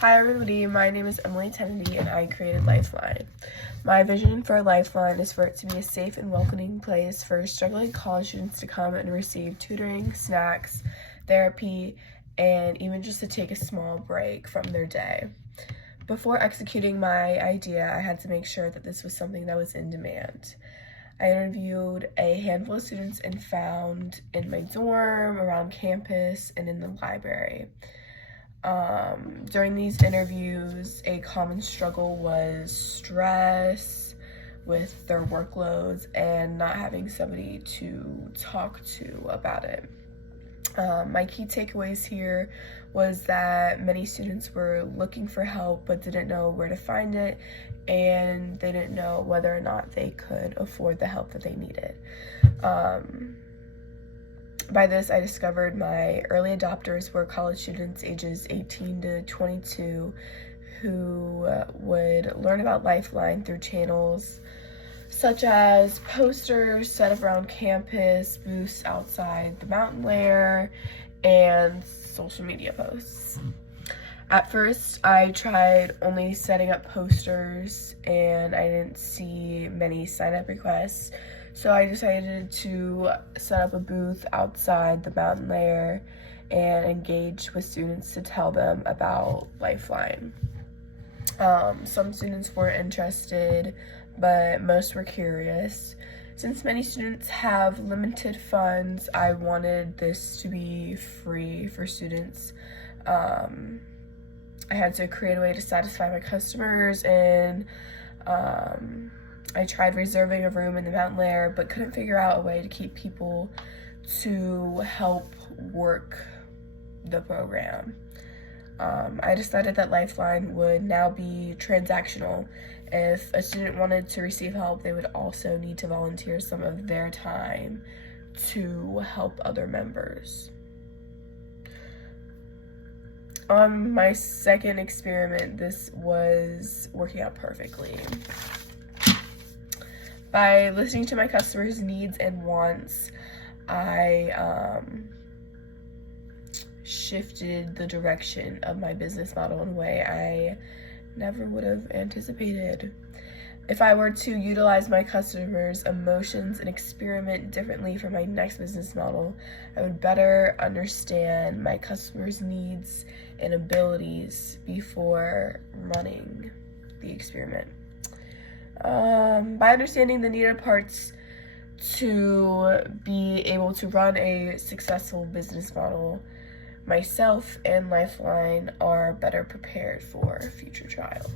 Hi everybody, my name is Emily Kennedy and I created Lifeline. My vision for Lifeline is for it to be a safe and welcoming place for struggling college students to come and receive tutoring, snacks, therapy, and even just to take a small break from their day. Before executing my idea, I had to make sure that this was something that was in demand. I interviewed a handful of students and found in my dorm, around campus, and in the library. During these interviews, a common struggle was stress with their workloads and not having somebody to talk to about it. My key takeaways here was that many students were looking for help but didn't know where to find it, and they didn't know whether or not they could afford the help that they needed. By this, I discovered my early adopters were college students ages 18 to 22 who would learn about Lifeline through channels such as posters set up around campus, booths outside the mountain lair, and social media posts. At first, I tried only setting up posters and I didn't see many sign-up requests. So I decided to set up a booth outside the mountain lair and engage with students to tell them about Lifeline. Some students weren't interested, but most were curious. Since many students have limited funds, I wanted this to be free for students. I had to create a way to satisfy my customers, and I tried reserving a room in the mountain lair, but couldn't figure out a way to keep people to help work the program. I decided that Lifeline would now be transactional. If a student wanted to receive help, they would also need to volunteer some of their time to help other members. On my second experiment, this was working out perfectly. By listening to my customers' needs and wants, I shifted the direction of my business model in a way I never would have anticipated. If I were to utilize my customers' emotions and experiment differently for my next business model, I would better understand my customers' needs and abilities before running the experiment. By understanding the needed parts to be able to run a successful business model, myself and Lifeline are better prepared for future trials.